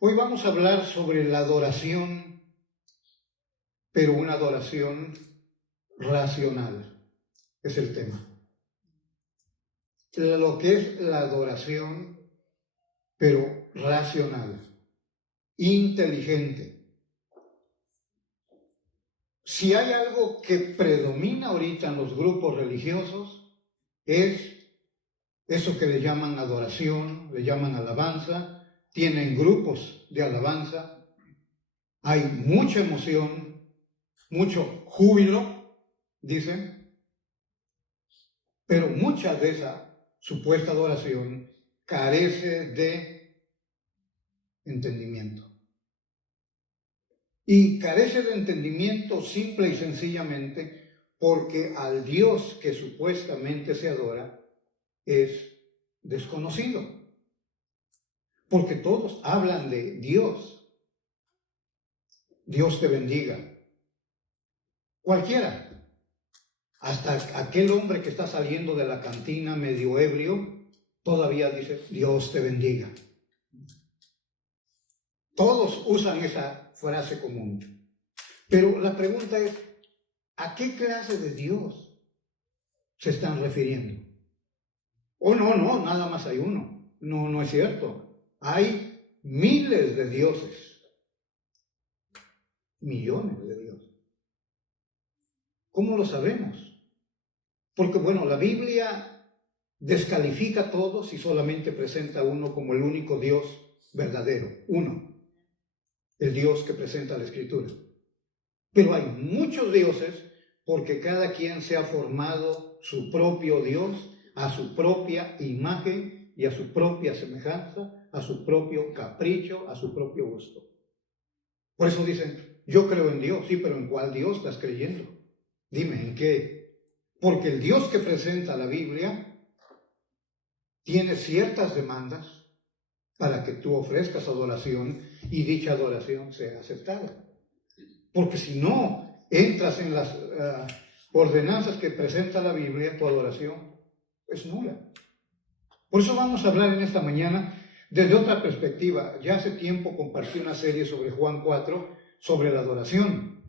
Hoy vamos a hablar sobre la adoración, pero una adoración racional. Es el tema. Lo que es la adoración, pero racional, inteligente. Si hay algo que predomina ahorita en los grupos religiosos, es eso que le llaman adoración, le llaman alabanza, tienen grupos de alabanza, hay mucha emoción, mucho júbilo, dicen, pero mucha de esa supuesta adoración carece de entendimiento. Y carece de entendimiento simple y sencillamente porque al Dios que supuestamente se adora es desconocido. Porque todos hablan de Dios. Dios te bendiga. Cualquiera. Hasta aquel hombre que está saliendo de la cantina medio ebrio, todavía dice, Dios te bendiga. Todos usan esa frase común. Pero la pregunta es, ¿a qué clase de Dios se están refiriendo? Oh, no, nada más hay uno. No es cierto. Hay miles de dioses. Millones de dioses. ¿Cómo lo sabemos? Porque, bueno, la Biblia descalifica a todos y solamente presenta a uno como el único Dios verdadero. Uno. El Dios que presenta la Escritura. Pero hay muchos dioses porque cada quien se ha formado su propio Dios a su propia imagen y a su propia semejanza, a su propio capricho, a su propio gusto. Por eso dicen, yo creo en Dios, sí, pero ¿en cuál Dios estás creyendo? Dime, ¿en qué? Porque el Dios que presenta la Biblia tiene ciertas demandas para que tú ofrezcas adoración y dicha adoración sea aceptada. Porque si no entras en las ordenanzas que presenta la Biblia, tu adoración es nula. Por eso vamos a hablar en esta mañana desde otra perspectiva. Ya hace tiempo compartí una serie sobre Juan 4, sobre la adoración.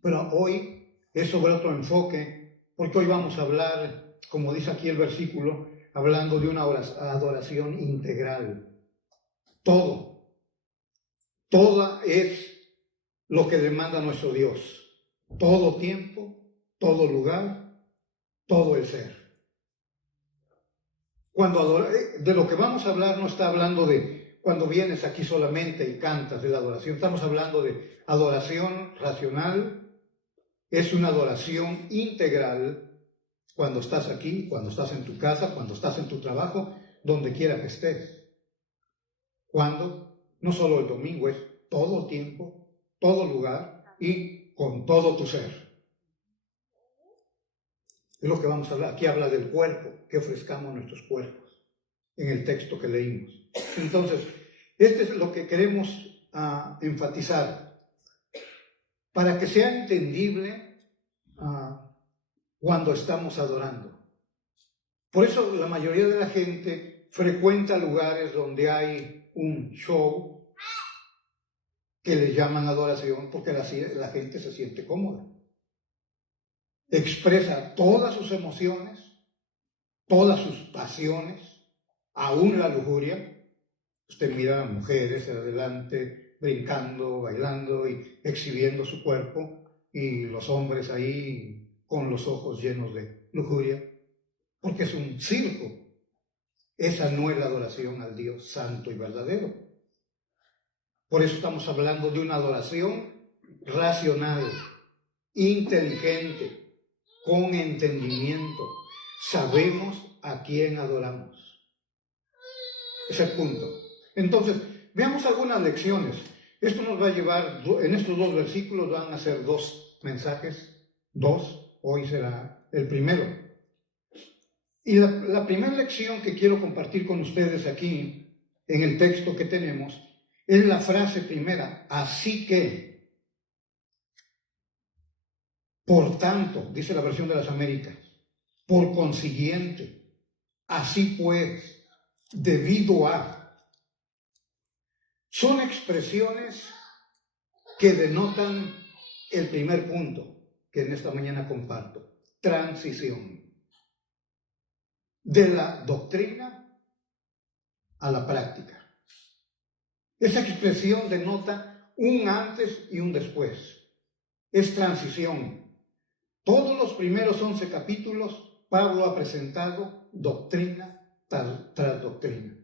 Pero hoy es sobre otro enfoque, porque hoy vamos a hablar, como dice aquí el versículo, hablando de una adoración integral. Toda es lo que demanda nuestro Dios. Todo tiempo, todo lugar, todo el ser. De lo que vamos a hablar no está hablando de cuando vienes aquí solamente y cantas de la adoración. Estamos hablando de adoración racional. Es una adoración integral cuando estás aquí, cuando estás en tu casa, cuando estás en tu trabajo, donde quiera que estés. Cuando no solo el domingo, es todo tiempo, todo lugar y con todo tu ser. Es lo que vamos a hablar. Aquí habla del cuerpo, que ofrezcamos nuestros cuerpos, en el texto que leímos. Entonces, este es lo que queremos enfatizar, para que sea entendible cuando estamos adorando. Por eso la mayoría de la gente frecuenta lugares donde hay un show que le llaman adoración, porque la gente se siente cómoda. Expresa todas sus emociones, todas sus pasiones, aún la lujuria. Usted mira a mujeres adelante, brincando, bailando y exhibiendo su cuerpo, y los hombres ahí con los ojos llenos de lujuria, porque es un circo. Esa no es la adoración al Dios santo y verdadero. Por eso estamos hablando de una adoración racional, inteligente, con entendimiento. Sabemos a quién adoramos. Ese es el punto. Entonces, veamos algunas lecciones. Esto nos va a llevar, en estos dos versículos van a ser dos mensajes, hoy será el primero. Y la primera lección que quiero compartir con ustedes aquí, en el texto que tenemos, es la frase primera, así que. Por tanto, dice la versión de las Américas, por consiguiente, así pues, debido a. Son expresiones que denotan el primer punto que en esta mañana comparto: transición de la doctrina a la práctica. Esa expresión denota un antes y un después. Es transición. Todos los primeros 11 capítulos, Pablo ha presentado doctrina tras doctrina.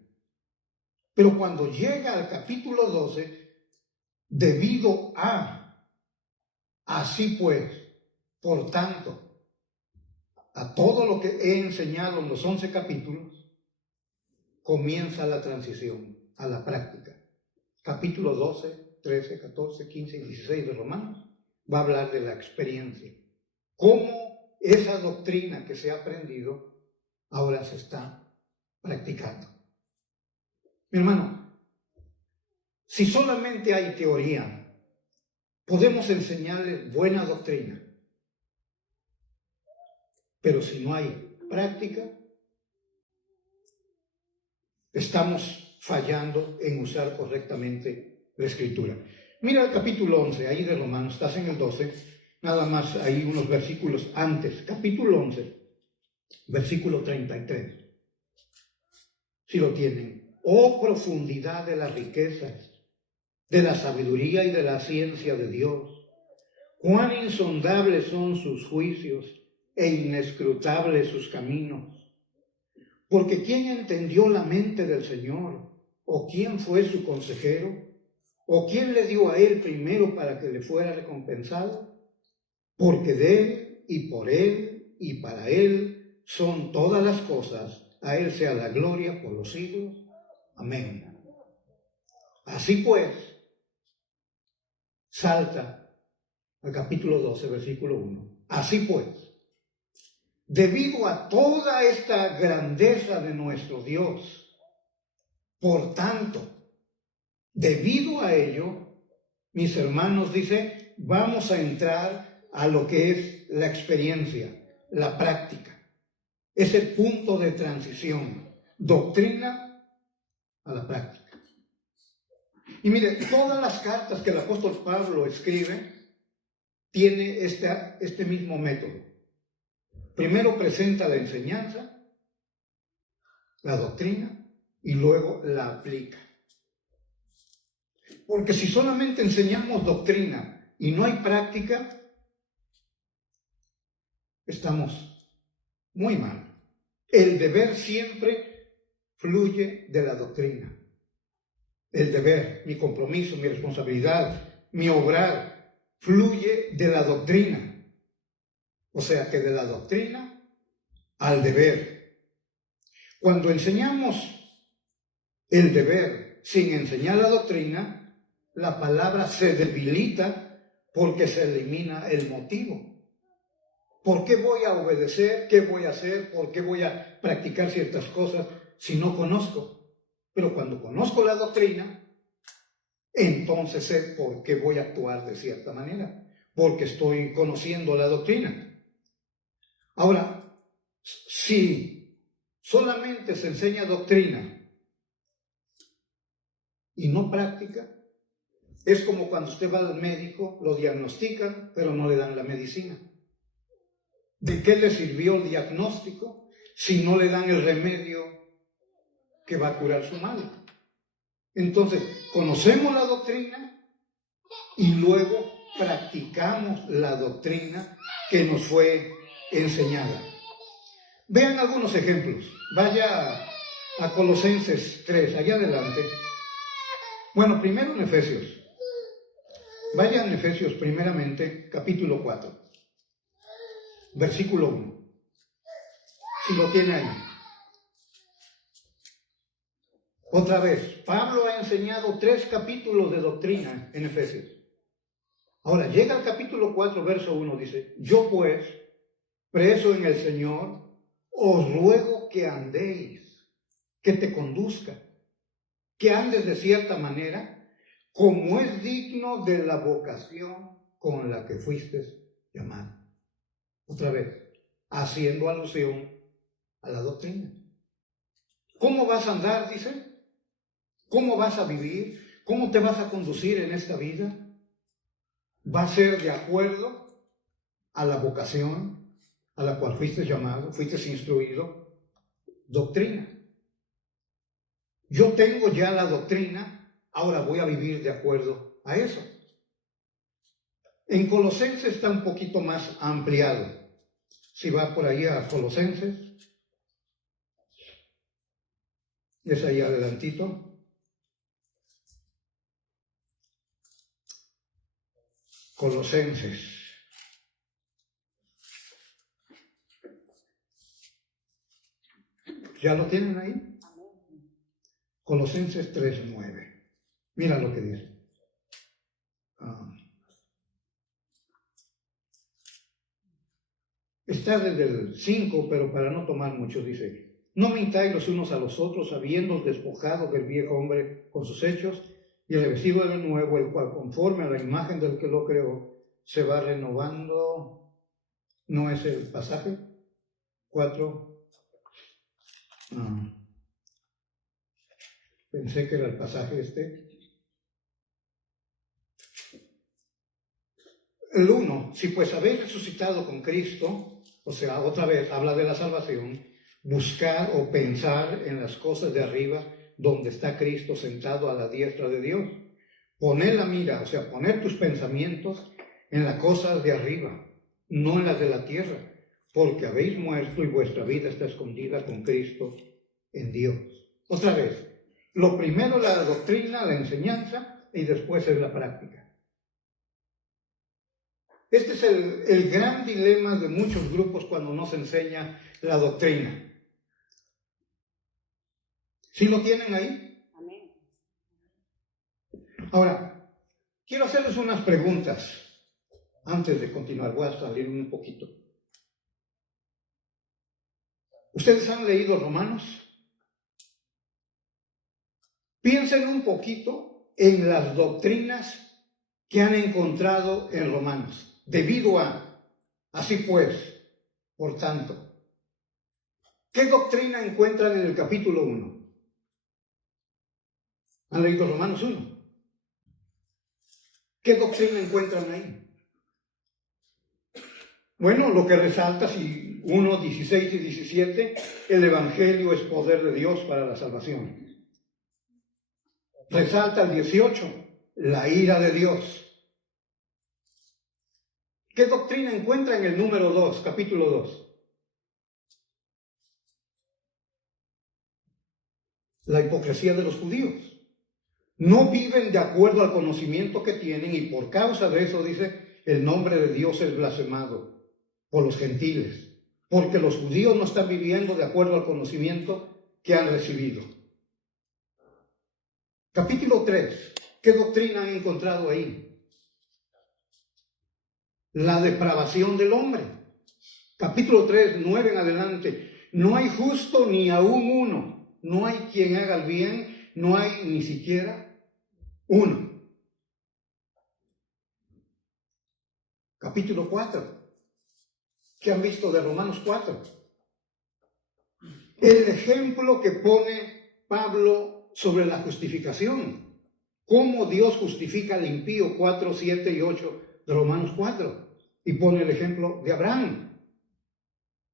Pero cuando llega al capítulo 12, debido a, así pues, por tanto, a todo lo que he enseñado en los 11 capítulos, comienza la transición a la práctica. Capítulo 12, 13, 14, 15 y 16 de Romanos va a hablar de la experiencia. Cómo esa doctrina que se ha aprendido ahora se está practicando. Mi hermano, si solamente hay teoría, podemos enseñarles buena doctrina. Pero si no hay práctica, estamos fallando en usar correctamente la Escritura. Mira el capítulo 11, ahí de Romanos, estás en el 12, nada más ahí unos versículos antes. Capítulo 11, versículo 33. Si lo tienen. Oh profundidad de las riquezas, de la sabiduría y de la ciencia de Dios. Cuán insondables son sus juicios e inescrutables sus caminos. Porque ¿quién entendió la mente del Señor? ¿O quién fue su consejero? ¿O quién le dio a él primero para que le fuera recompensado? Porque de él y por él y para él son todas las cosas. A él sea la gloria por los siglos. Amén. Así pues, salta al capítulo 12, versículo 1. Así pues, debido a toda esta grandeza de nuestro Dios, por tanto, debido a ello, mis hermanos, dice, vamos a entrar a lo que es la experiencia, la práctica. Es el punto de transición, doctrina a la práctica. Y mire, todas las cartas que el apóstol Pablo escribe tiene este mismo método. Primero presenta la enseñanza, la doctrina, y luego la aplica. Porque si solamente enseñamos doctrina y no hay práctica, estamos muy mal. El deber siempre fluye de la doctrina. El deber, mi compromiso, mi responsabilidad, mi obrar, fluye de la doctrina. O sea que de la doctrina al deber. Cuando enseñamos el deber sin enseñar la doctrina, la palabra se debilita porque se elimina el motivo. ¿Por qué voy a obedecer? ¿Qué voy a hacer? ¿Por qué voy a practicar ciertas cosas si no conozco? Pero cuando conozco la doctrina, entonces sé por qué voy a actuar de cierta manera, porque estoy conociendo la doctrina. Ahora, si solamente se enseña doctrina y no práctica, es como cuando usted va al médico, lo diagnostican, pero no le dan la medicina. ¿De qué le sirvió el diagnóstico si no le dan el remedio que va a curar su mal? Entonces, conocemos la doctrina y luego practicamos la doctrina que nos fue enseñada. Vean algunos ejemplos. Vaya a Colosenses 3, allá adelante. Bueno, primero en Efesios. Vaya en Efesios primeramente, capítulo 4, versículo 1. Si lo tiene ahí. Otra vez, Pablo ha enseñado 3 capítulos de doctrina en Efesios. Ahora, llega al capítulo 4, verso 1, dice, yo pues, preso en el Señor, os ruego que andéis, que te conduzca, que andes de cierta manera, como es digno de la vocación con la que fuiste llamado. Otra vez, haciendo alusión a la doctrina. ¿Cómo vas a andar? Dice. ¿Cómo vas a vivir? ¿Cómo te vas a conducir en esta vida? ¿Va a ser de acuerdo a la vocación a la cual fuiste llamado, fuiste instruido? Doctrina. Yo tengo ya la doctrina, ahora voy a vivir de acuerdo a eso. En Colosenses está un poquito más ampliado. Si va por ahí a Colosenses, es ahí adelantito. Colosenses. ¿Ya lo tienen ahí? Colosenses 3:9. Mira lo que dice. Está desde el 5, pero para no tomar mucho, dice: no mintáis los unos a los otros, habiéndoos despojado del viejo hombre con sus hechos, y revestido del nuevo, el cual conforme a la imagen del que lo creó, se va renovando. ¿No es el pasaje? 4. Pensé que era el pasaje este. El 1, si pues habéis resucitado con Cristo, o sea, otra vez habla de la salvación, buscar o pensar en las cosas de arriba, donde está Cristo sentado a la diestra de Dios. Poner la mira, o sea, poner tus pensamientos en las cosas de arriba, no en las de la tierra, porque habéis muerto y vuestra vida está escondida con Cristo en Dios. Otra vez, lo primero la doctrina, la enseñanza, y después es la práctica. Este es el gran dilema de muchos grupos cuando no se enseña la doctrina. ¿Sí lo tienen ahí? Amén. Ahora, quiero hacerles unas preguntas antes de continuar. Voy a salir un poquito. ¿Ustedes han leído Romanos? Piensen un poquito en las doctrinas que han encontrado en Romanos. Debido a, así pues, por tanto. ¿Qué doctrina encuentran en el capítulo 1? ¿Han leído Romanos 1? ¿Qué doctrina encuentran ahí? Bueno, lo que resalta, si 1, 16 y 17, el Evangelio es poder de Dios para la salvación. Resalta el 18, la ira de Dios. ¿Qué doctrina encuentra en el número 2, capítulo 2? La hipocresía de los judíos. No viven de acuerdo al conocimiento que tienen y por causa de eso, dice, el nombre de Dios es blasfemado por los gentiles, porque los judíos no están viviendo de acuerdo al conocimiento que han recibido. Capítulo 3. ¿Qué doctrina han encontrado ahí? La depravación del hombre. Capítulo 3, 9 en adelante. No hay justo ni aún uno. No hay quien haga el bien. No hay ni siquiera uno. Capítulo 4. ¿Qué han visto de Romanos 4? El ejemplo que pone Pablo sobre la justificación. Cómo Dios justifica al impío, 4, 7 y 8 de Romanos 4. Y pone el ejemplo de Abraham.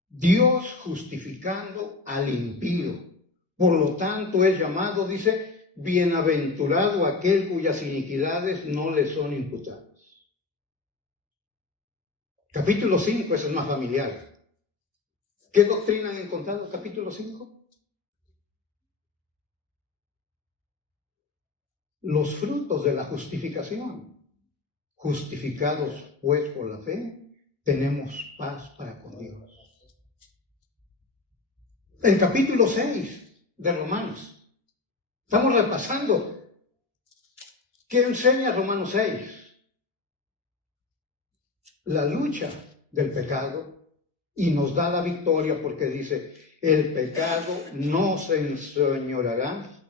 Dios justificando al impío. Por lo tanto es llamado, dice, bienaventurado aquel cuyas iniquidades no le son imputadas. Capítulo 5, eso es más familiar. ¿Qué doctrina han encontrado? Capítulo 5. Los frutos de la justificación. Justificados pues por la fe, tenemos paz para con Dios. El capítulo 6 de Romanos. Estamos repasando. ¿Qué enseña Romanos 6? La lucha del pecado, y nos da la victoria porque dice, el pecado no se enseñoreará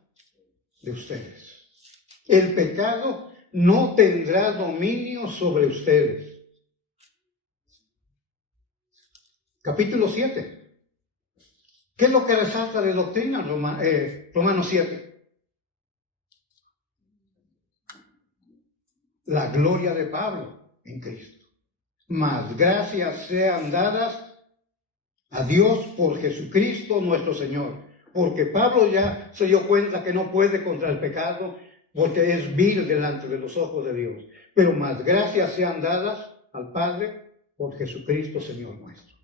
de ustedes. El pecado no tendrá dominio sobre ustedes. Capítulo 7. ¿Qué es lo que resalta de doctrina Romanos 7? la gloria de Pablo en Cristo. Mas gracias sean dadas a Dios por Jesucristo nuestro Señor. Porque Pablo ya se dio cuenta que no puede contra el pecado, porque es vil delante de los ojos de Dios. Pero más gracias sean dadas al Padre por Jesucristo Señor nuestro.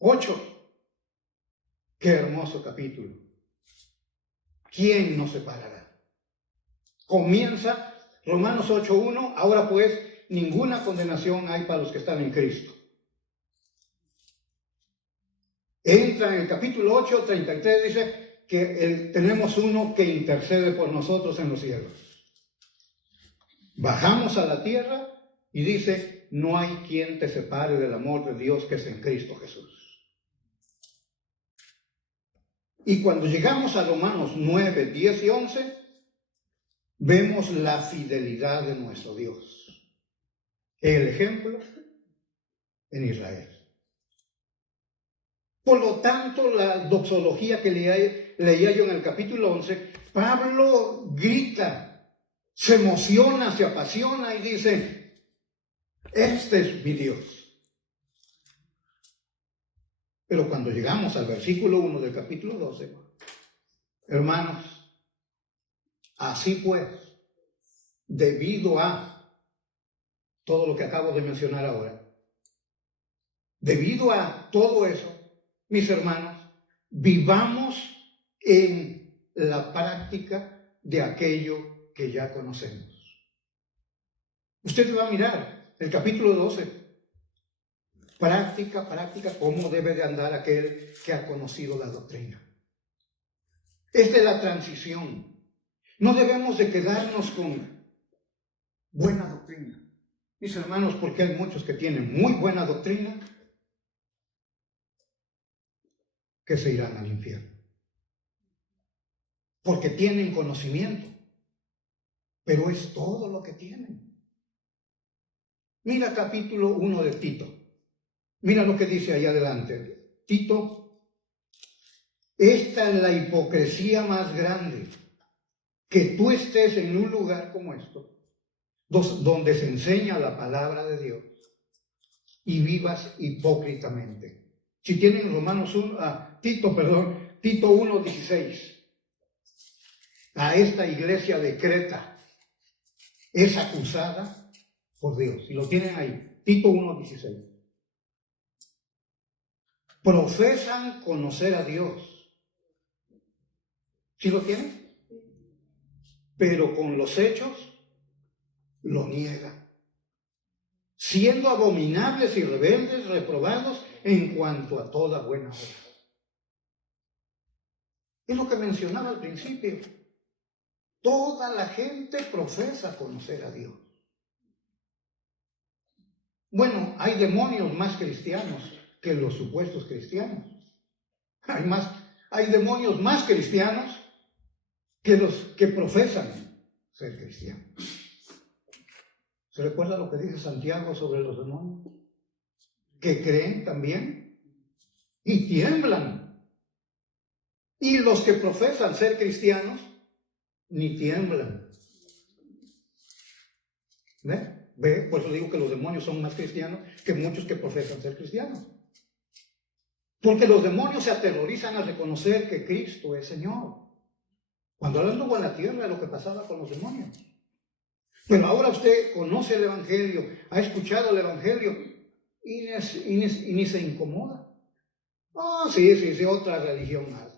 8. Qué hermoso capítulo. ¿Quién nos separará? Comienza Romanos 8:1. Ahora pues, ninguna condenación hay para los que están en Cristo. Entra en el capítulo 8, 33, dice que tenemos uno que intercede por nosotros en los cielos. Bajamos a la tierra y dice, no hay quien te separe del amor de Dios que es en Cristo Jesús. Y cuando llegamos a Romanos 9, 10 y 11, vemos la fidelidad de nuestro Dios. El ejemplo en Israel. Por lo tanto, la doxología que leía yo en el capítulo 11, Pablo grita, se emociona, se apasiona y dice, este es mi Dios. Pero cuando llegamos al versículo 1 del capítulo 12, hermanos, así pues, debido a todo lo que acabo de mencionar ahora, debido a todo eso, mis hermanos, vivamos en la práctica de aquello que ya conocemos. Usted va a mirar el capítulo 12. Práctica, cómo debe de andar aquel que ha conocido la doctrina. Esta es la transición. No debemos de quedarnos con buena doctrina. Mis hermanos, porque hay muchos que tienen muy buena doctrina, que se irán al infierno. Porque tienen conocimiento, pero es todo lo que tienen. Mira capítulo 1 de Tito. Mira lo que dice ahí adelante. Tito, esta es la hipocresía más grande, que tú estés en un lugar como esto, donde se enseña la palabra de Dios, y vivas hipócritamente. Si tienen Tito 1:16. A esta iglesia de Creta es acusada por Dios. Si lo tienen ahí, Tito 1:16. Profesan conocer a Dios. ¿Sí lo tienen? Pero con los hechos lo niegan, siendo abominables y rebeldes, reprobados en cuanto a toda buena obra. Es lo que mencionaba al principio. Toda la gente profesa conocer a Dios. Bueno, hay demonios más cristianos que los supuestos cristianos. Hay demonios más cristianos que los que profesan ser cristianos. ¿Se recuerda lo que dice Santiago sobre los demonios? Que creen también y tiemblan. Y los que profesan ser cristianos ni tiemblan. ¿Ve? Por eso digo que los demonios son más cristianos que muchos que profesan ser cristianos. Porque los demonios se aterrorizan al reconocer que Cristo es Señor. Cuando Él anduvo en la tierra, lo que pasaba con los demonios. Pero ahora usted conoce el Evangelio, ha escuchado el Evangelio y ni se incomoda. Sí, otra religión más.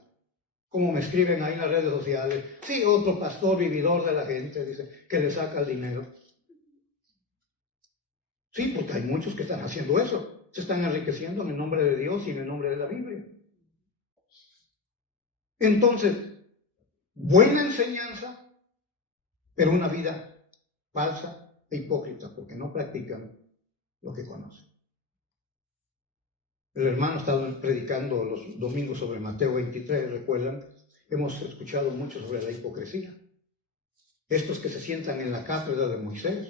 Como me escriben ahí en las redes sociales. Sí, otro pastor vividor de la gente, dice, que le saca el dinero. Sí, porque hay muchos que están haciendo eso. Se están enriqueciendo en el nombre de Dios y en el nombre de la Biblia. Entonces, buena enseñanza, pero una vida falsa e hipócrita, porque no practican lo que conocen. El hermano estaba predicando los domingos sobre Mateo 23, recuerdan, hemos escuchado mucho sobre la hipocresía. Estos que se sientan en la cátedra de Moisés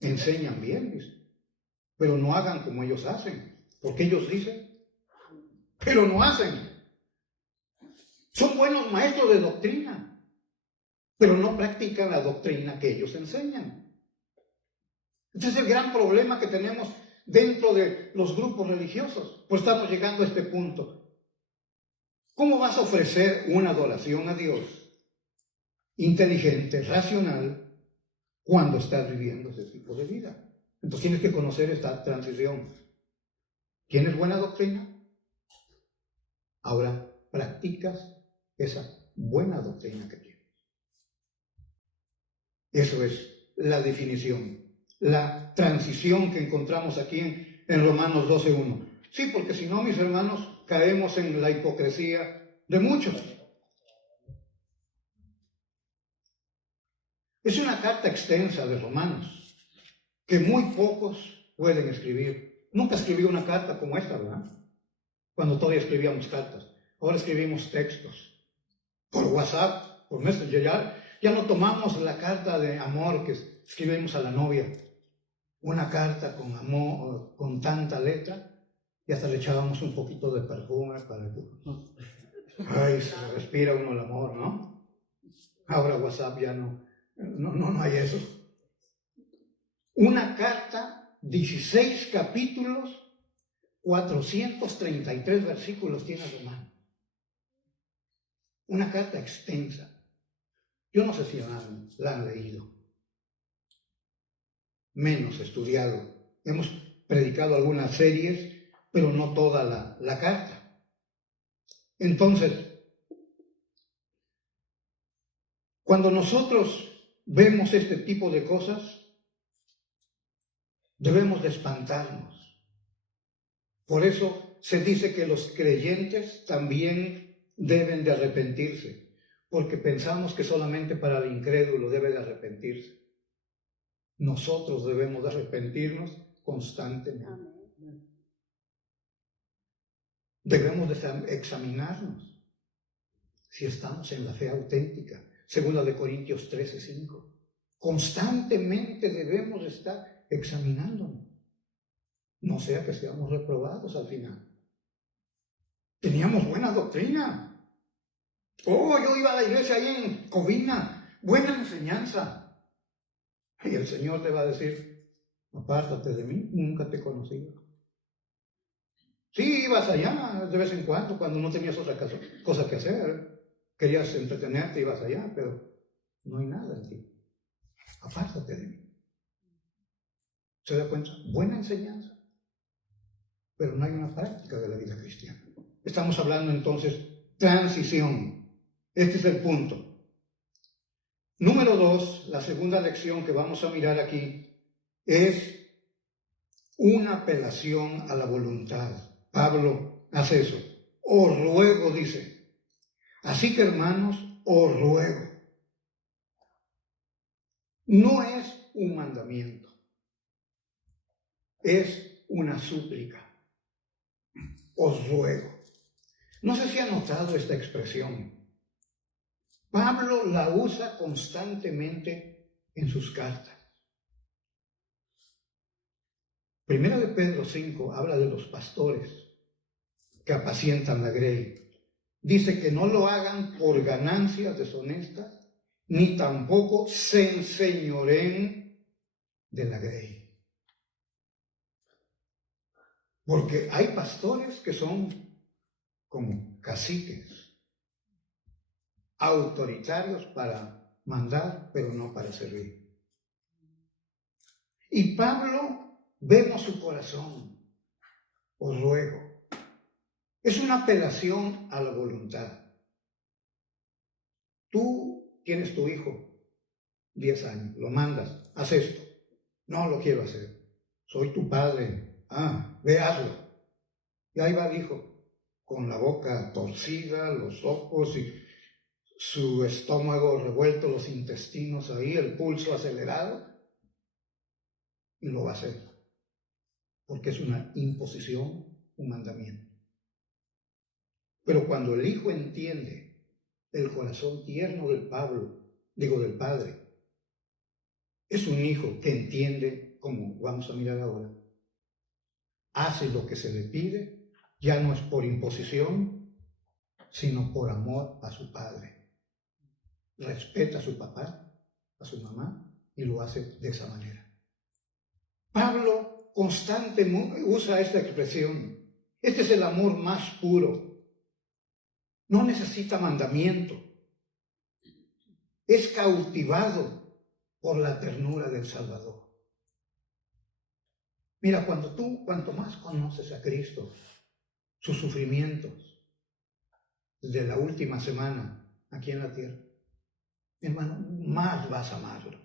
enseñan bien, dice, pero no hagan como ellos hacen, porque ellos dicen, pero no hacen. Son buenos maestros de doctrina, pero no practican la doctrina que ellos enseñan. Este es el gran problema que tenemos dentro de los grupos religiosos. Pues estamos llegando a este punto. ¿Cómo vas a ofrecer una adoración a Dios inteligente, racional, cuando estás viviendo ese tipo de vida? Entonces tienes que conocer esta transición. ¿Tienes buena doctrina? Ahora practicas esa buena doctrina que tienes. Eso es la definición, la transición que encontramos aquí en Romanos 12:1. Sí, porque si no, mis hermanos, caemos en la hipocresía de muchos. Es una carta extensa de Romanos, que muy pocos pueden escribir. Nunca escribí una carta como esta, ¿verdad? Cuando todavía escribíamos cartas. Ahora escribimos textos. Por WhatsApp, por Messenger. Ya no tomamos la carta de amor que escribimos a la novia. Una carta con amor, con tanta letra, y hasta le echábamos un poquito de perfume para que... Ay, se respira uno el amor, ¿no? Ahora WhatsApp ya no hay eso. Una carta, 16 capítulos, 433 versículos tiene Romanos. Una carta extensa. Yo no sé si la han leído. Menos estudiado. Hemos predicado algunas series, pero no toda la carta. Entonces, cuando nosotros vemos este tipo de cosas, debemos de espantarnos. Por eso se dice que los creyentes también deben de arrepentirse, porque pensamos que solamente para el incrédulo debe de arrepentirse. Nosotros debemos de arrepentirnos constantemente. Debemos de examinarnos si estamos en la fe auténtica. 2 Corintios 13:5. Constantemente debemos estar examinándonos. No sea que seamos reprobados al final. Teníamos buena doctrina. Yo iba a la iglesia ahí en Covina. Buena enseñanza. Y el Señor te va a decir, apártate de mí, nunca te he conocido. Sí, ibas allá de vez en cuando no tenías otra cosa que hacer. Querías entretenerte, ibas allá, pero no hay nada en ti. Apártate de mí. ¿Se da cuenta? Buena enseñanza, pero no hay una práctica de la vida cristiana. Estamos hablando entonces transición. Este es el punto. Número 2, la segunda lección que vamos a mirar aquí es una apelación a la voluntad. Pablo hace eso. Os ruego, dice. Así que, hermanos, os ruego. No es un mandamiento. Es una súplica. Os ruego. No sé si ha notado esta expresión. Pablo la usa constantemente en sus cartas. Primera de Pedro 5 habla de los pastores que apacientan la grey. Dice que no lo hagan por ganancias deshonestas, ni tampoco se enseñoreen de la grey. Porque hay pastores que son como caciques, autoritarios para mandar, pero no para servir. Y Pablo, vemos su corazón. Os ruego. Es una apelación a la voluntad. Tú tienes tu hijo, 10 años, lo mandas, haz esto. No lo quiero hacer. Soy tu padre. Ve, hazlo. Y ahí va el hijo, con la boca torcida, los ojos y su estómago revuelto, los intestinos ahí, el pulso acelerado. Y lo va a hacer. Porque es una imposición, un mandamiento. Pero cuando el hijo entiende el corazón tierno del Padre, es un hijo que entiende, como vamos a mirar ahora, hace lo que se le pide, ya no es por imposición, sino por amor a su Padre. respeta a su papá, a su mamá, y lo hace de esa manera. Pablo constantemente usa esta expresión. Este es el amor más puro. No necesita mandamiento. Es cautivado por la ternura del Salvador. Mira, cuanto más conoces a Cristo, sus sufrimientos de la última semana aquí en la tierra, hermano, más vas a amarlo.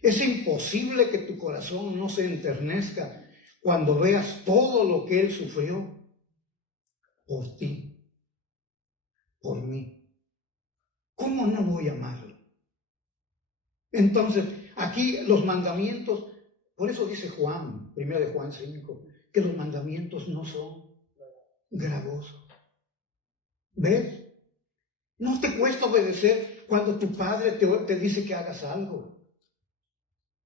Es imposible que tu corazón no se enternezca cuando veas todo lo que Él sufrió por ti, por mí. ¿Cómo no voy a amarlo? Entonces, aquí los mandamientos, por eso dice Juan, 1 de Juan 5, que los mandamientos no son gravosos. ¿Ves? No te cuesta obedecer cuando tu padre te dice que hagas algo.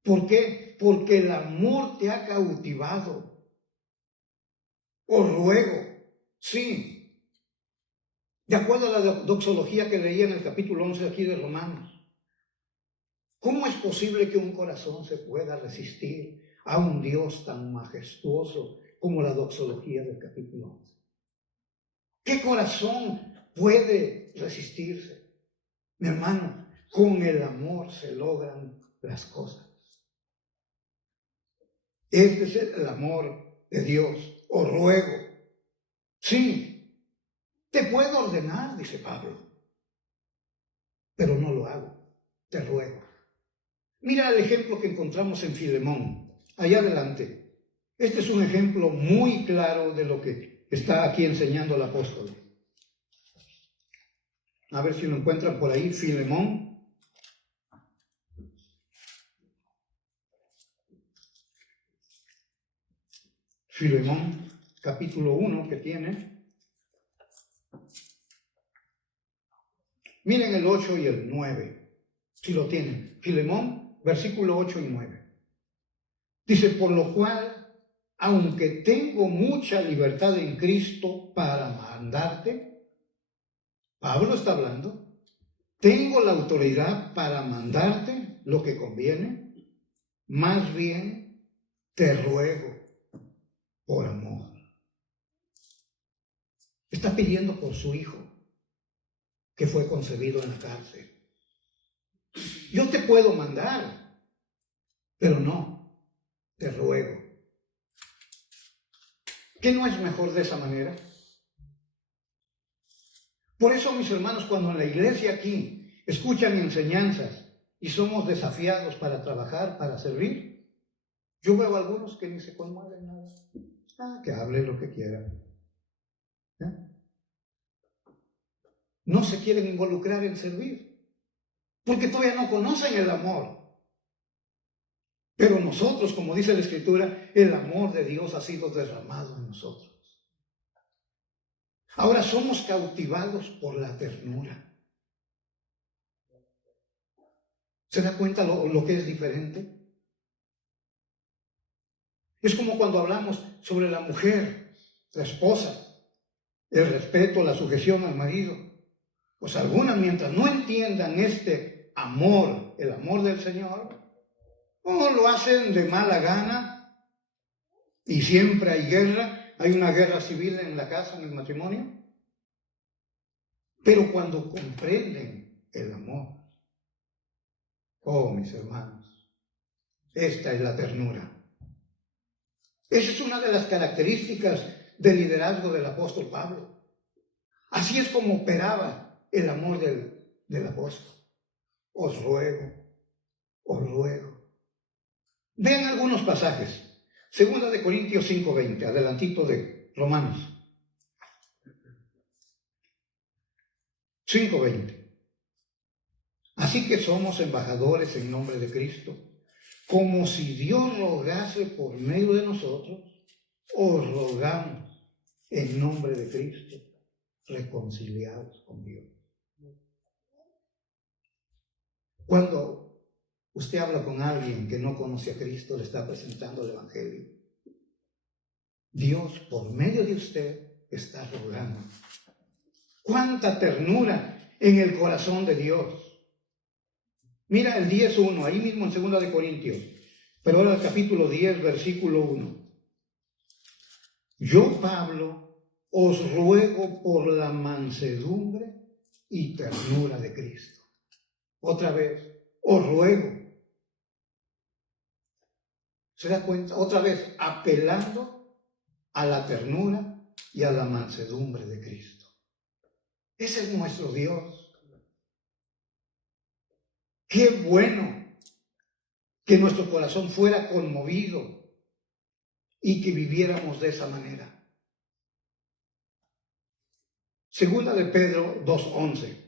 ¿Por qué? Porque el amor te ha cautivado. Os ruego, sí, de acuerdo a la doxología que leía en el capítulo 11 aquí de Romanos. ¿Cómo es posible que un corazón se pueda resistir a un Dios tan majestuoso como la doxología del capítulo 11? ¿Qué corazón puede resistirse? Mi hermano, con el amor se logran las cosas. Este es el amor de Dios. Os ruego. Sí, te puedo ordenar, dice Pablo, pero no lo hago. Te ruego. Mira el ejemplo que encontramos en Filemón, allá adelante. Este es un ejemplo muy claro de lo que está aquí enseñando el apóstol. A ver si lo encuentran por ahí, Filemón. Filemón, capítulo 1 que tiene. Miren el 8 y el 9, si lo tienen. Filemón, versículo 8 y 9. Dice, por lo cual, aunque tengo mucha libertad en Cristo para mandarte, Pablo está hablando, tengo la autoridad para mandarte lo que conviene, más bien te ruego por amor. Está pidiendo por su hijo, que fue concebido en la cárcel. Yo te puedo mandar, pero no, te ruego. ¿Qué no es mejor de esa manera? Por eso, mis hermanos, cuando en la iglesia aquí escuchan enseñanzas y somos desafiados para trabajar, para servir, yo veo a algunos que ni se conmueven nada. Que hable lo que quiera. No se quieren involucrar en servir, porque todavía no conocen el amor. Pero nosotros, como dice la Escritura, el amor de Dios ha sido derramado en nosotros. Ahora somos cautivados por la ternura. ¿Se da cuenta lo que es diferente? Es como cuando hablamos sobre la mujer, la esposa, el respeto, la sujeción al marido. Pues algunas, mientras no entiendan este amor, el amor del Señor, o lo hacen de mala gana y siempre hay guerra, hay una guerra civil en la casa, en el matrimonio. Pero cuando comprenden el amor, oh mis hermanos, esta es la ternura. Esa es una de las características del liderazgo del apóstol Pablo. Así es como operaba el amor del apóstol. Os ruego, os ruego. Vean algunos pasajes. 2 de Corintios 5:20, adelantito de Romanos. 5:20. Así que somos embajadores en nombre de Cristo, como si Dios rogase por medio de nosotros, os rogamos en nombre de Cristo, reconciliados con Dios. Cuando usted habla con alguien que no conoce a Cristo, le está presentando el Evangelio, Dios, por medio de usted, está rogando. ¡Cuánta ternura! en el corazón de Dios. Mira el 10:1, ahí mismo en 2 de Corintios, pero ahora el capítulo 10, versículo 1. Yo, Pablo, os ruego por la mansedumbre y ternura de Cristo. Otra vez, os ruego. ¿Se da cuenta? Otra vez, apelando a la ternura y a la mansedumbre de Cristo. Ese es nuestro Dios. Qué bueno que nuestro corazón fuera conmovido y que viviéramos de esa manera. Segunda de Pedro 2:11.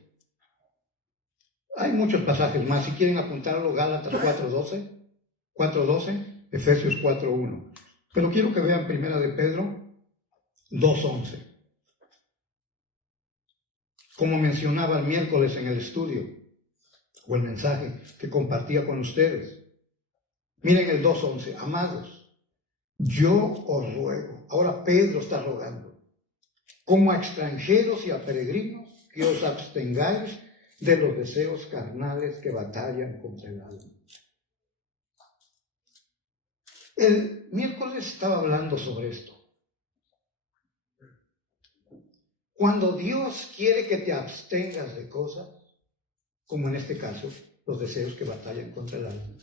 Hay muchos pasajes más. Si quieren apuntarlo, Gálatas 4:12, Efesios 4:1. Pero quiero que vean Primera de Pedro 2:11. Como mencionaba el miércoles en el estudio, o el mensaje que compartía con ustedes. Miren el 2:11. Amados, yo os ruego. Ahora Pedro está rogando. Como a extranjeros y a peregrinos, que os abstengáis de los deseos carnales que batallan contra el alma. El miércoles estaba hablando sobre esto. Cuando Dios quiere que te abstengas de cosas, como en este caso, los deseos que batallan contra el alma,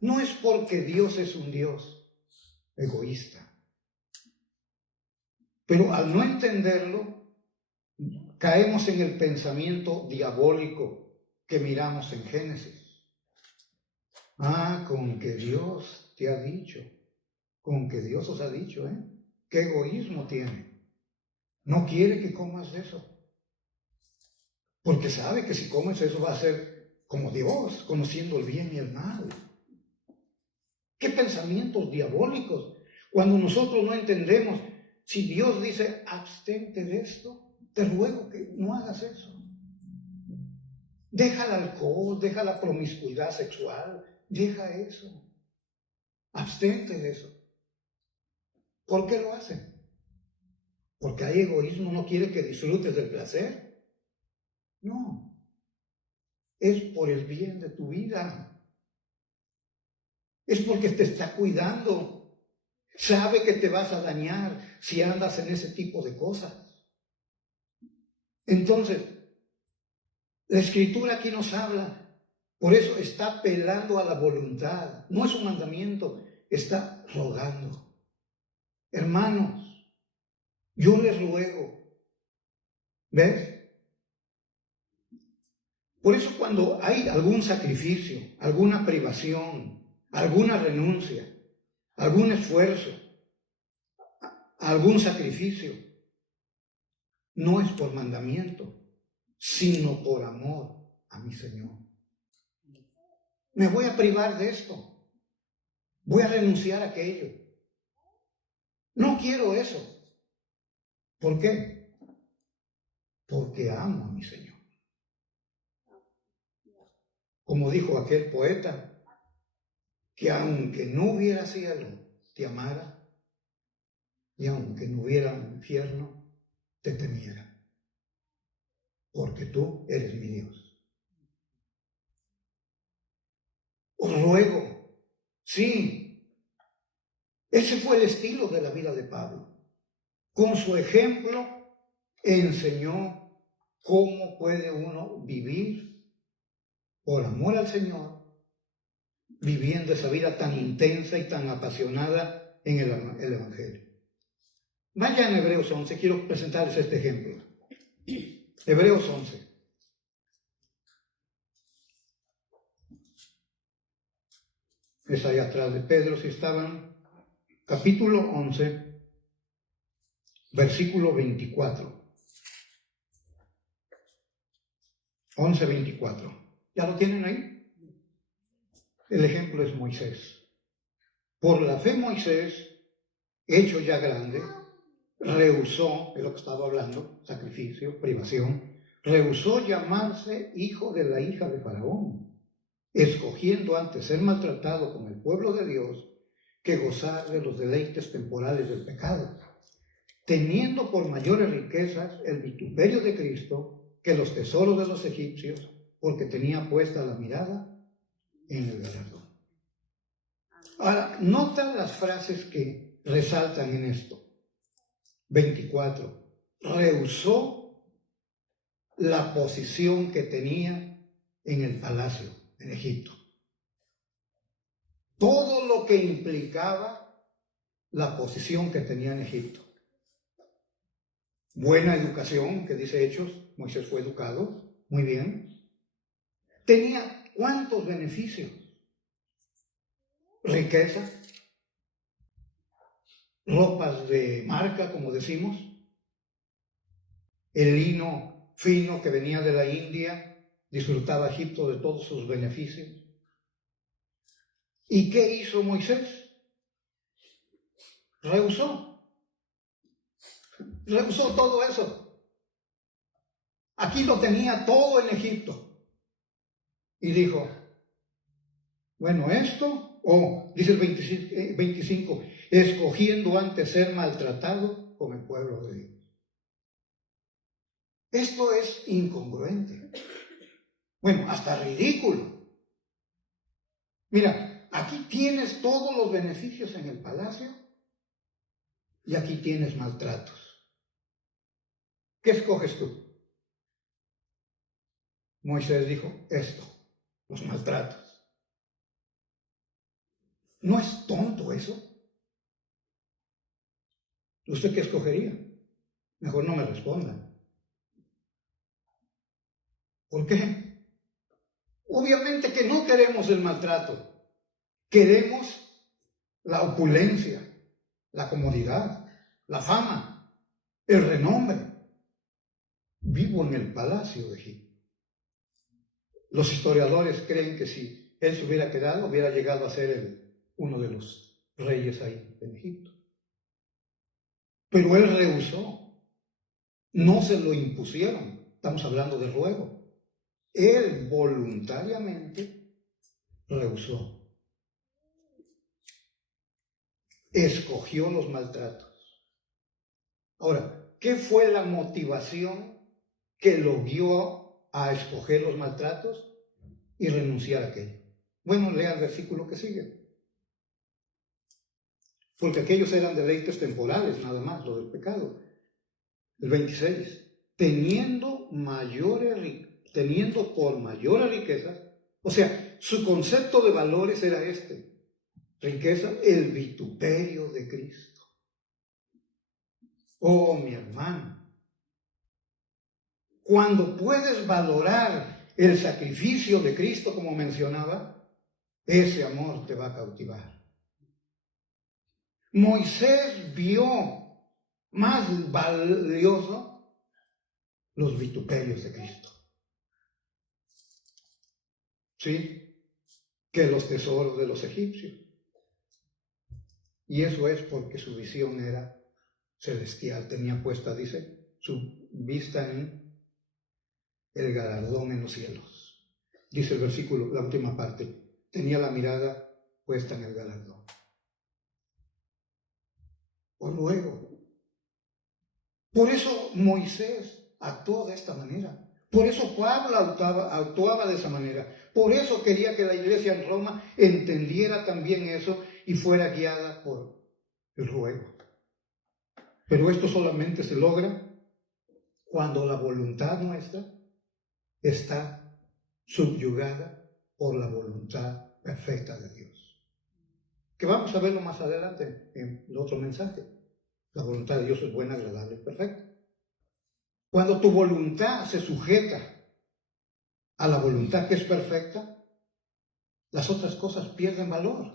no es porque Dios es un Dios egoísta. Pero al no entenderlo, caemos en el pensamiento diabólico que miramos en Génesis. Con que Dios te ha dicho, con que Dios os ha dicho, ¿qué egoísmo tiene? No quiere que comas de eso. Porque sabe que si comes eso va a ser como Dios, conociendo el bien y el mal. ¿Qué pensamientos diabólicos? Cuando nosotros no entendemos, si Dios dice, abstente de esto, te ruego que no hagas eso. Deja el alcohol, deja la promiscuidad sexual, deja eso. Abstente de eso. ¿Por qué lo hacen? Porque hay egoísmo, no quiere que disfrutes del placer. No. Es por el bien de tu vida. Es porque te está cuidando. Sabe que te vas a dañar si andas en ese tipo de cosas. Entonces, la Escritura aquí nos habla. Por eso está apelando a la voluntad. No es un mandamiento, está rogando. Hermanos, yo les ruego. ¿Ves? Por eso cuando hay algún sacrificio, alguna privación, alguna renuncia, algún esfuerzo, algún sacrificio, no es por mandamiento, sino por amor a mi Señor. Me voy a privar de esto. Voy a renunciar a aquello. No quiero eso. ¿Por qué? Porque amo a mi Señor. Como dijo aquel poeta, que aunque no hubiera cielo, te amara, y aunque no hubiera infierno, te temiera, porque tú eres mi Dios. Os ruego, sí, ese fue el estilo de la vida de Pablo. Con su ejemplo enseñó cómo puede uno vivir por amor al Señor, viviendo esa vida tan intensa y tan apasionada en el Evangelio. Vaya en Hebreos 11, quiero presentarles este ejemplo. Hebreos 11. Es ahí atrás de Pedro, si estaban. Capítulo 11, versículo 24. 11:24. ¿Ya lo tienen ahí? El ejemplo es Moisés. Por la fe Moisés, hecho ya grande, rehusó, es lo que estaba hablando, sacrificio, privación, rehusó llamarse hijo de la hija de Faraón, escogiendo antes ser maltratado con el pueblo de Dios que gozar de los deleites temporales del pecado, teniendo por mayores riquezas el vituperio de Cristo que los tesoros de los egipcios, porque tenía puesta la mirada en el galardón. Ahora, nota las frases que resaltan en esto. 24. Rehusó la posición que tenía en el palacio en Egipto. Todo lo que implicaba la posición que tenía en Egipto. Buena educación, que dice Hechos, Moisés fue educado, muy bien. Tenía ¿cuántos beneficios? Riqueza, ropas de marca, como decimos, el lino fino que venía de la India, disfrutaba Egipto de todos sus beneficios. ¿Y qué hizo Moisés? Rehusó todo eso. Aquí lo tenía todo en Egipto. Y dijo, bueno, esto, dice el 25, escogiendo antes ser maltratado con el pueblo de Dios. Esto es incongruente. Bueno, hasta ridículo. Mira, aquí tienes todos los beneficios en el palacio y aquí tienes maltratos. ¿Qué escoges tú? Moisés dijo, esto, los maltratos. ¿No es tonto eso? ¿Usted qué escogería? Mejor no me responda. ¿Por qué? Obviamente que no queremos el maltrato. Queremos la opulencia, la comodidad, la fama, el renombre. Vivo en el palacio de Egipto. Los historiadores creen que si él se hubiera quedado, hubiera llegado a ser uno de los reyes ahí en Egipto. Pero él rehusó. No se lo impusieron. Estamos hablando de ruego. Él voluntariamente rehusó. Escogió los maltratos. Ahora, ¿qué fue la motivación que lo guió a escoger los maltratos y renunciar a aquello? Bueno, lea el versículo que sigue. Porque aquellos eran deleites temporales, nada más, lo del pecado. El 26. Teniendo por mayores riquezas, o sea, su concepto de valores era este. Riqueza, el vituperio de Cristo. Oh, mi hermano, cuando puedes valorar el sacrificio de Cristo, como mencionaba, ese amor te va a cautivar. Moisés vio más valioso los vituperios de Cristo, ¿sí?, que los tesoros de los egipcios. Y eso es porque su visión era celestial, tenía puesta, dice, su vista en el galardón en los cielos. Dice el versículo, la última parte, tenía la mirada puesta en el galardón. O luego, por eso Moisés actuó de esta manera. Por eso Pablo actuaba de esa manera. Por eso quería que la iglesia en Roma entendiera también eso y fuera guiada por el ruego. Pero esto solamente se logra cuando la voluntad nuestra está subyugada por la voluntad perfecta de Dios. Que vamos a verlo más adelante en el otro mensaje. La voluntad de Dios es buena, agradable y perfecta. Cuando tu voluntad se sujeta a la voluntad que es perfecta, las otras cosas pierden valor.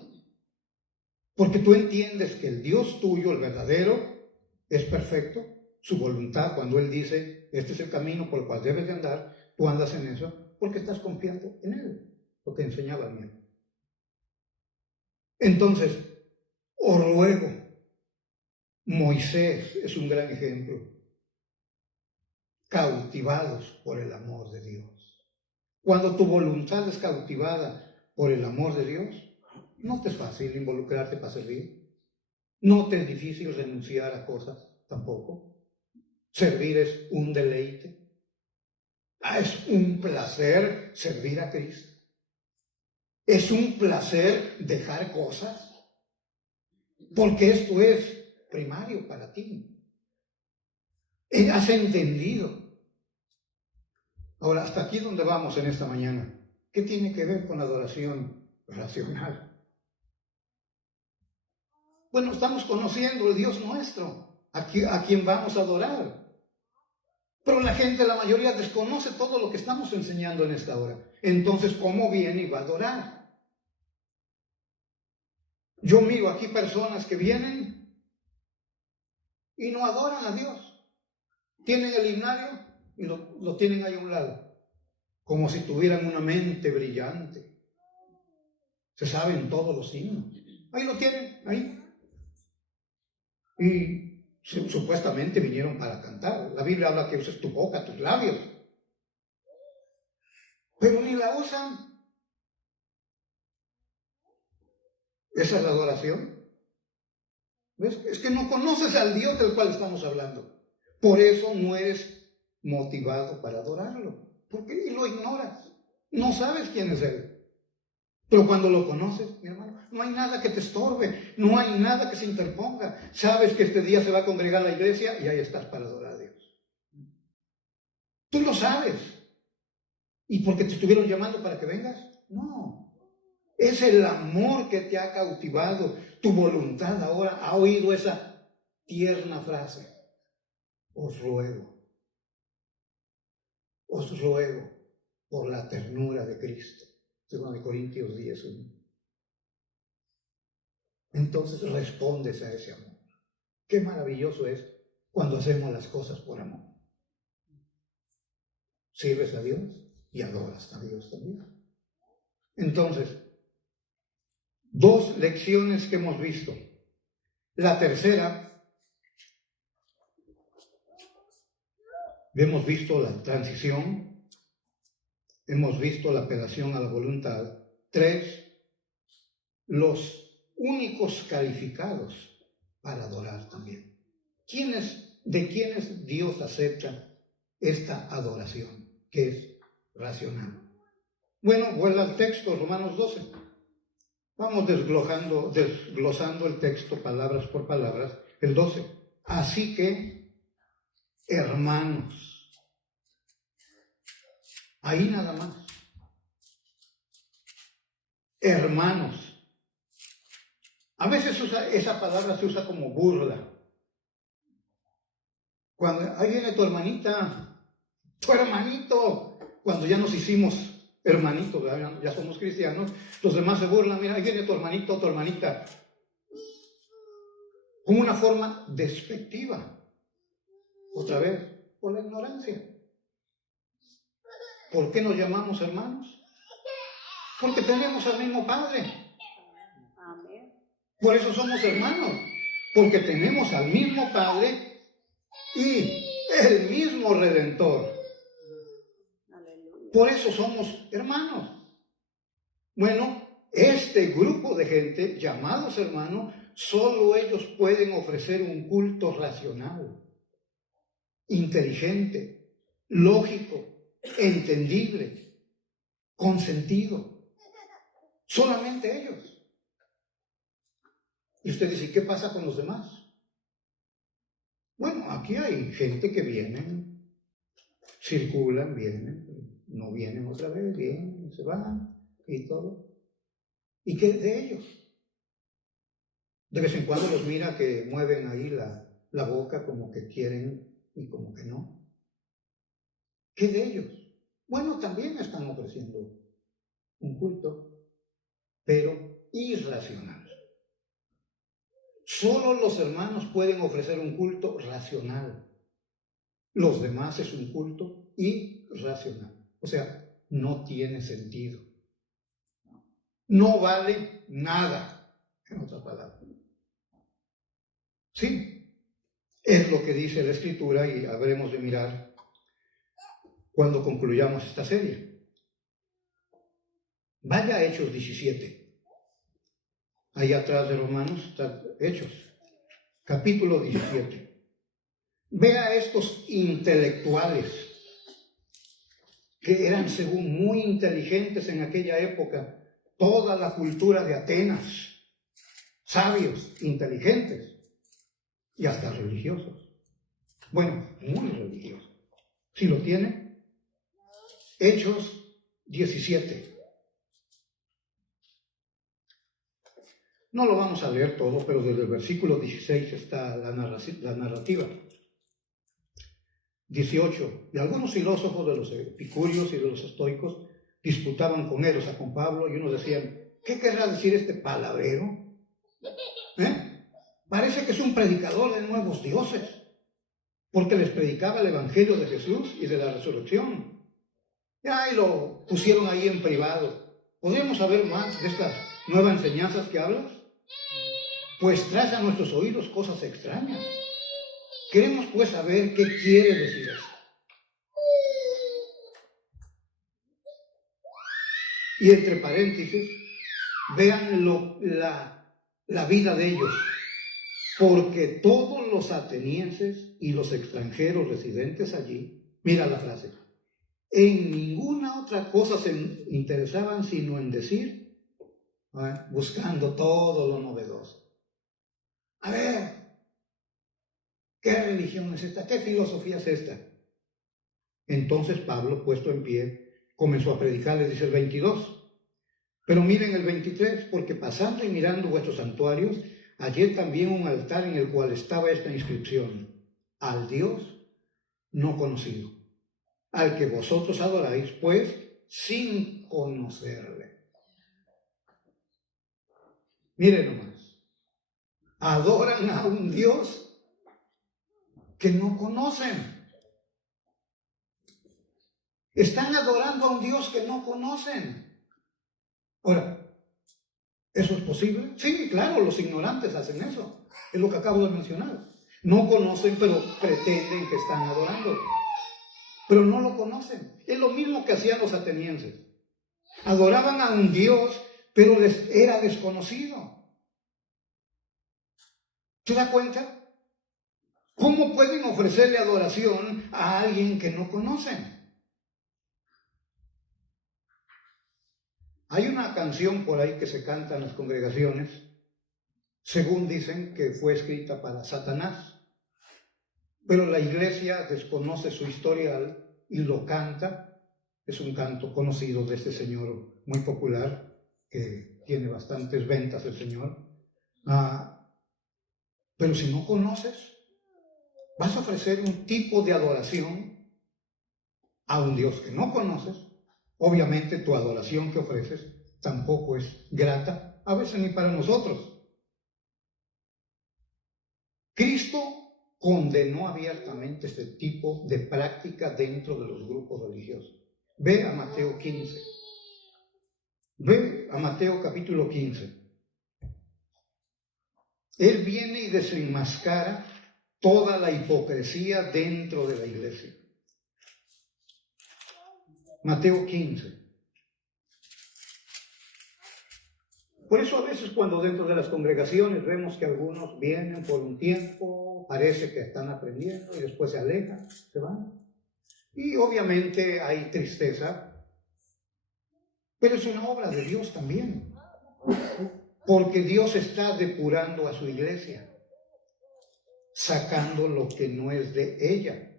Porque tú entiendes que el Dios tuyo, el verdadero, es perfecto. Su voluntad, cuando Él dice, este es el camino por el cual debes de andar, tú andas en eso porque estás confiando en Él, lo que enseñaba el mío. Entonces, os ruego, Moisés es un gran ejemplo, cautivados por el amor de Dios. Cuando tu voluntad es cautivada por el amor de Dios, no te es fácil involucrarte para servir. No te es difícil renunciar a cosas tampoco. Servir es un deleite. Es un placer servir a Cristo. Es un placer dejar cosas. Porque esto es primario para ti. Has entendido. Ahora, hasta aquí donde vamos en esta mañana. ¿Qué tiene que ver con la adoración racional? Bueno, estamos conociendo el Dios nuestro, a quien vamos a adorar. Pero la gente, la mayoría, desconoce todo lo que estamos enseñando en esta hora. Entonces, ¿cómo viene y va a adorar? Yo miro aquí personas que vienen y no adoran a Dios. Tienen el himnario y lo tienen ahí a un lado, como si tuvieran una mente brillante. Se saben todos los himnos. Ahí lo tienen, ahí. Y supuestamente vinieron para cantar. La Biblia habla que uses tu boca, tus labios. Pero ni la usan. ¿Esa es la adoración? ¿Ves? Es que no conoces al Dios del cual estamos hablando. Por eso no eres motivado para adorarlo. Porque lo ignoras. No sabes quién es Él. Pero cuando lo conoces, mi hermano, no hay nada que te estorbe, no hay nada que se interponga. Sabes que este día se va a congregar la iglesia y ahí estás para adorar a Dios. Tú lo sabes. ¿Y porque te estuvieron llamando para que vengas? No. Es el amor que te ha cautivado. Tu voluntad ahora ha oído esa tierna frase. Os ruego por la ternura de Cristo. 2 Corintios 10:1. Entonces respondes a ese amor. Qué maravilloso es cuando hacemos las cosas por amor. Sirves a Dios y adoras a Dios también. Entonces, 2 lecciones que hemos visto. La tercera, hemos visto la transición. Hemos visto la apelación a la voluntad. 3, los únicos calificados para adorar también. ¿De quiénes Dios acepta esta adoración, que es racional? Bueno, vuelve al texto, Romanos 12. Vamos desglosando el texto palabras por palabras. El 12. Así que, hermanos, ahí nada más. Hermanos. A veces esa palabra se usa como burla. Cuando ahí viene tu hermanita, tu hermanito, cuando ya nos hicimos hermanitos, ya somos cristianos, los demás se burlan, mira, ahí viene tu hermanito, tu hermanita. Como una forma despectiva. Otra vez, por la ignorancia. ¿Por qué nos llamamos hermanos? Porque tenemos al mismo Padre. Por eso somos hermanos. Porque tenemos al mismo Padre y el mismo Redentor. Por eso somos hermanos. Bueno, este grupo de gente, llamados hermanos, solo ellos pueden ofrecer un culto racional, inteligente, lógico, entendible, con sentido. Solamente ellos. Y usted dice, ¿qué pasa con los demás? Bueno, aquí hay gente que vienen, circulan, vienen, no vienen otra vez, vienen, se van y todo. ¿Y qué de ellos? De vez en cuando los mira que mueven ahí la boca como que quieren y como que no. ¿Qué de ellos? Bueno, también están ofreciendo un culto, pero irracional. Solo los hermanos pueden ofrecer un culto racional. Los demás es un culto irracional. O sea, no tiene sentido. No vale nada, en otras palabras. Sí, es lo que dice la Escritura y habremos de mirar cuando concluyamos esta serie. Vaya a Hechos 17. Ahí atrás de Romanos está Hechos, capítulo 17. Vea a estos intelectuales que eran según muy inteligentes en aquella época, toda la cultura de Atenas, sabios, inteligentes y hasta religiosos. Bueno, muy religiosos. Si lo tiene, Hechos 17. No lo vamos a leer todo, pero desde el versículo 16 está la narrativa. 18. Y algunos filósofos de los epicúreos y de los estoicos disputaban con él, o sea, con Pablo, y unos decían, ¿qué querrá decir este palabrero? Parece que es un predicador de nuevos dioses, porque les predicaba el evangelio de Jesús y de la resurrección. Ya, y lo pusieron ahí en privado. ¿Podríamos saber más de estas nuevas enseñanzas que hablas? Pues trae a nuestros oídos cosas extrañas. Queremos pues saber qué quiere decir esto. Y entre paréntesis, vean la vida de ellos. Porque todos los atenienses y los extranjeros residentes allí, mira la frase, en ninguna otra cosa se interesaban sino en decir, buscando todo lo novedoso. A ver, ¿qué religión es esta? ¿Qué filosofía es esta? Entonces Pablo, puesto en pie, comenzó a predicar, les dice el 22. Pero miren el 23, porque pasando y mirando vuestros santuarios, hallé también un altar en el cual estaba esta inscripción: al Dios no conocido, al que vosotros adoráis, pues sin conocerle. Miren nomás, adoran a un Dios que no conocen. Están adorando a un Dios que no conocen. Ahora, ¿eso es posible? Sí, claro, los ignorantes hacen eso. Es lo que acabo de mencionar. No conocen, pero pretenden que están adorando. Pero no lo conocen. Es lo mismo que hacían los atenienses. Adoraban a un Dios, pero les era desconocido. ¿Te das cuenta? ¿Cómo pueden ofrecerle adoración a alguien que no conocen? Hay una canción por ahí que se canta en las congregaciones, según dicen que fue escrita para Satanás, pero la iglesia desconoce su historial y lo canta. Es un canto conocido de este señor, muy popular, que tiene bastantes ventas el señor. Pero si no conoces, vas a ofrecer un tipo de adoración a un Dios que no conoces. Obviamente tu adoración que ofreces tampoco es grata, a veces ni para nosotros. Cristo condenó abiertamente este tipo de práctica dentro de los grupos religiosos. Ve a Mateo 15. Ve a Mateo capítulo 15. Él viene y desenmascara toda la hipocresía dentro de la iglesia. Mateo 15. Por eso a veces cuando dentro de las congregaciones vemos que algunos vienen por un tiempo, parece que están aprendiendo y después se alejan, se van. Y obviamente hay tristeza, pero es una obra de Dios también. Porque Dios está depurando a su iglesia, sacando lo que no es de ella.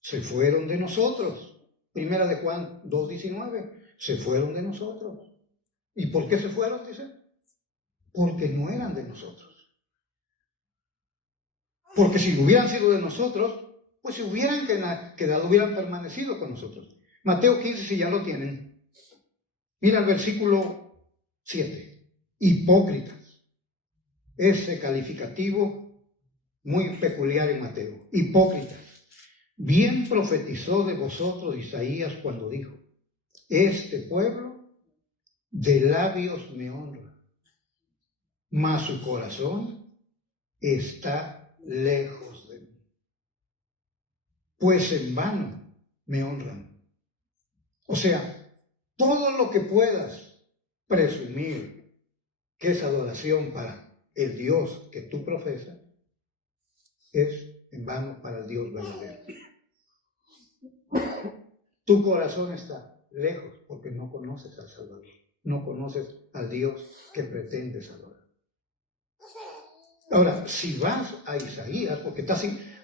Se fueron de nosotros. Primera de Juan 2:19. Se fueron de nosotros. ¿Y por qué se fueron? Dice. Porque no eran de nosotros. Porque si hubieran sido de nosotros, pues si hubieran quedado, hubieran permanecido con nosotros. Mateo 15, si ya lo tienen. Mira el versículo 7. Hipócritas. Ese calificativo muy peculiar en Mateo. Hipócritas. Bien profetizó de vosotros Isaías cuando dijo: este pueblo de labios me honra, mas su corazón está lejos de mí. Pues en vano me honran. O sea, todo lo que puedas presumir que es adoración para el Dios que tú profesas, es en vano para el Dios verdadero. Tu corazón está lejos porque no conoces al Salvador, no conoces al Dios que pretendes adorar. Ahora, si vas a Isaías, porque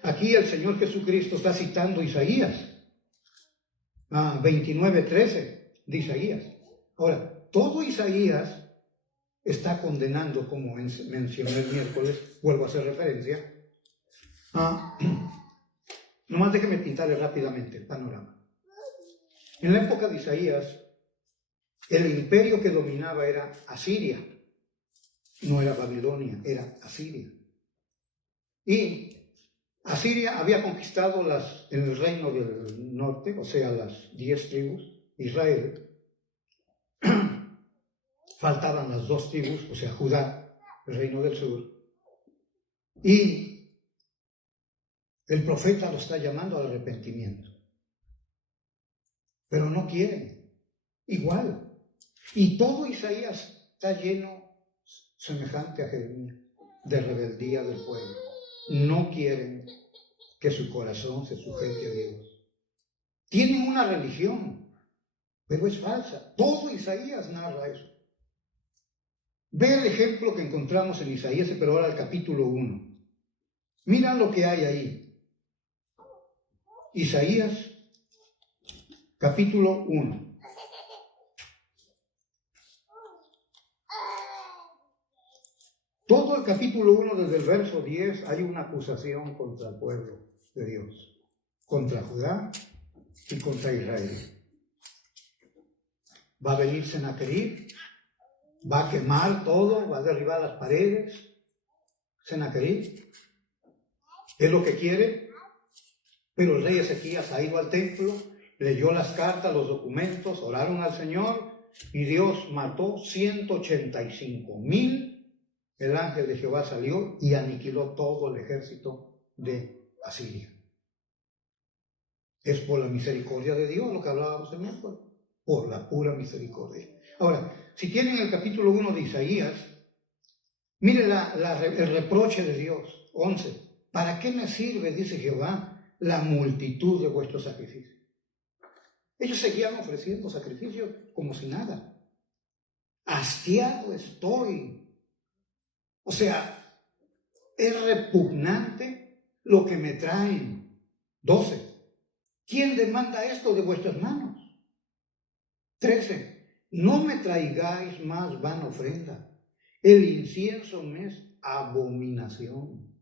aquí el Señor Jesucristo está citando Isaías, 29:13 de Isaías. Ahora, todo Isaías está condenando, como mencioné el miércoles, vuelvo a hacer referencia. Nomás déjeme pintarle rápidamente el panorama. En la época de Isaías, el imperio que dominaba era Asiria. No era Babilonia, era Asiria. Y Asiria había conquistado en el reino del norte, o sea, las 10 tribus de Israel. Faltaban las 2 tribus, o sea, Judá, el reino del sur. Y el profeta lo está llamando al arrepentimiento. Pero no quieren. Igual. Y todo Isaías está lleno, semejante a Jeremías, de rebeldía del pueblo. No quieren que su corazón se sujete a Dios. Tienen una religión, pero es falsa. Todo Isaías narra eso. Ve el ejemplo que encontramos en Isaías, pero ahora el capítulo 1. Mira lo que hay ahí. Isaías, capítulo 1. Todo el capítulo 1, desde el verso 10, hay una acusación contra el pueblo de Dios, contra Judá y contra Israel. Va a venir Sennacherib, va a quemar todo, va a derribar las paredes. Sennacherib es lo que quiere, pero el rey Ezequías ha ido al templo, leyó las cartas, los documentos, oraron al Señor y Dios mató 185,000. El ángel de Jehová salió y aniquiló todo el ejército de Asiria. Es por la misericordia de Dios lo que hablábamos el miércoles, por la pura misericordia. Ahora, si tienen el capítulo 1 de Isaías, miren el reproche de Dios, 11. ¿Para qué me sirve, dice Jehová, la multitud de vuestros sacrificios? Ellos seguían ofreciendo sacrificios como si nada. Hastiado estoy. O sea, es repugnante lo que me traen. 12. ¿Quién demanda esto de vuestras manos? 13. No me traigáis más vana ofrenda. El incienso me es abominación.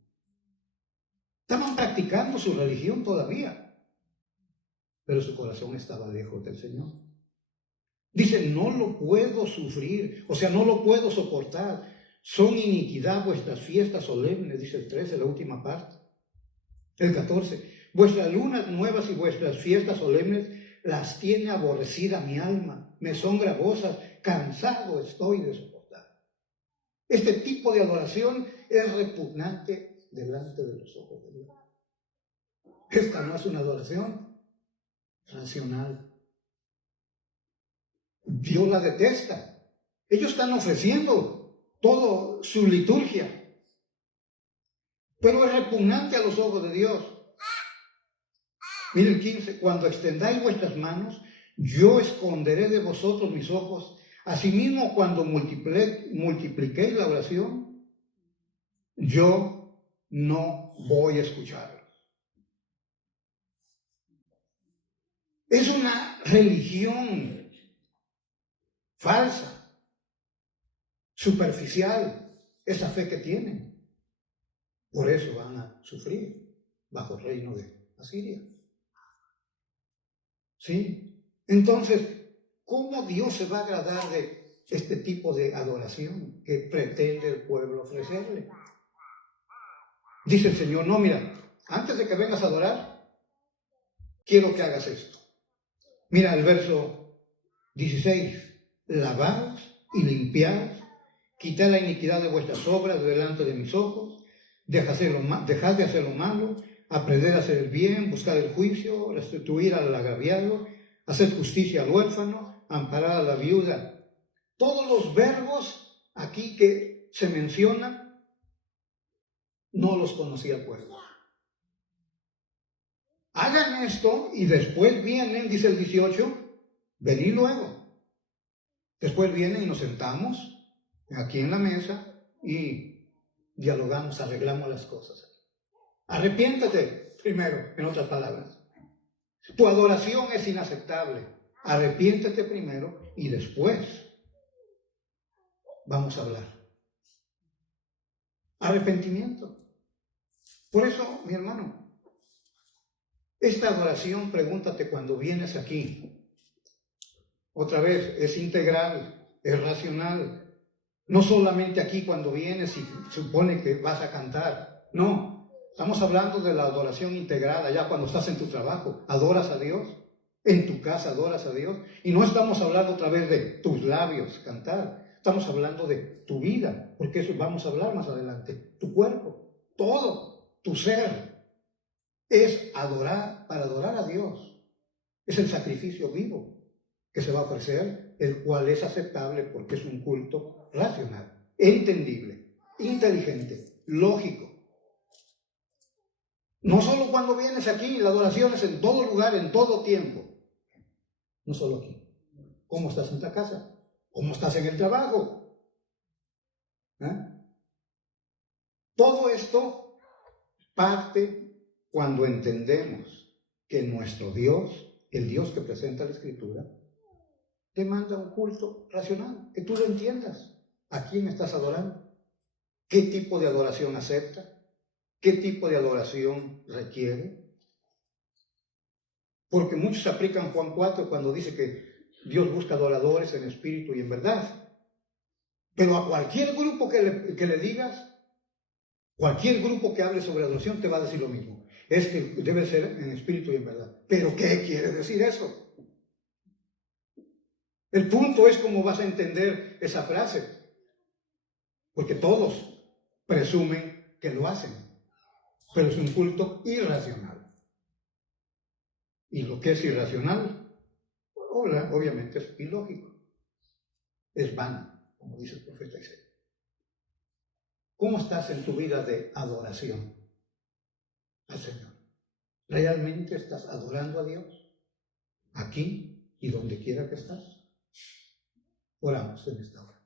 Estaban practicando su religión todavía, pero su corazón estaba lejos del Señor. Dice, no lo puedo sufrir, o sea, no lo puedo soportar. Son iniquidad vuestras fiestas solemnes, dice el 13, la última parte. El 14, vuestras lunas nuevas y vuestras fiestas solemnes las tiene aborrecida mi alma, me son gravosas, cansado estoy de soportar. Este tipo de adoración es repugnante delante de los ojos de Dios. Esta no es una adoración racional. Dios la detesta. Ellos están ofreciendo toda su liturgia, pero es repugnante a los ojos de Dios. Miren 15, cuando extendáis vuestras manos, yo esconderé de vosotros mis ojos. Asimismo, cuando multipliquéis la oración, yo no voy a escucharlos. Es una religión falsa, superficial, esa fe que tienen. Por eso van a sufrir bajo el reino de Asiria. ¿Sí? Entonces, ¿cómo Dios se va a agradar de este tipo de adoración que pretende el pueblo ofrecerle? Dice el Señor, no, mira, antes de que vengas a adorar, quiero que hagas esto. Mira el verso 16, lavaos y limpiaos, quitad la iniquidad de vuestras obras de delante de mis ojos, dejad de hacer lo malo, aprended a hacer el bien, buscar el juicio, restituir al agraviado, hacer justicia al huérfano, amparar a la viuda. Todos los verbos aquí que se mencionan, no los conocía el pueblo. Hagan esto y después vienen, dice el 18, venid luego. Después vienen y nos sentamos aquí en la mesa y dialogamos, arreglamos las cosas. Arrepiéntate primero, en otras palabras. Tu adoración es inaceptable. Arrepiéntete primero y después vamos a hablar. Arrepentimiento. Por eso, mi hermano, esta adoración, pregúntate cuando vienes aquí. Otra vez, es integral, es racional. No solamente aquí cuando vienes y supone que vas a cantar. No, estamos hablando de la adoración integrada, ya cuando estás en tu trabajo, adoras a Dios. En tu casa adoras a Dios. Y no estamos hablando otra vez de tus labios cantar. Estamos hablando de tu vida, porque eso vamos a hablar más adelante. Tu cuerpo, todo, tu ser. Es adorar, para adorar a Dios. Es el sacrificio vivo que se va a ofrecer, el cual es aceptable porque es un culto racional, entendible, inteligente, lógico. No solo cuando vienes aquí, la adoración es en todo lugar, en todo tiempo. No solo aquí. ¿Cómo estás en tu casa? ¿Cómo estás en el trabajo? Todo esto parte cuando entendemos que nuestro Dios, el Dios que presenta la Escritura, demanda un culto racional, que tú lo entiendas. ¿A quién estás adorando? ¿Qué tipo de adoración acepta? ¿Qué tipo de adoración requiere? Porque muchos aplican Juan 4 cuando dice que Dios busca adoradores en espíritu y en verdad. Pero a cualquier grupo que le digas, cualquier grupo que hable sobre adoración te va a decir lo mismo. Es que debe ser en espíritu y en verdad. ¿Pero qué quiere decir eso? El punto es cómo vas a entender esa frase. Porque todos presumen que lo hacen. Pero es un culto irracional. Y lo que es irracional, obviamente es ilógico. Es vano, como dice el profeta Isaías. ¿Cómo estás en tu vida de adoración al Señor? ¿Realmente estás adorando a Dios? Aquí y donde quiera que estás. Oramos en esta hora.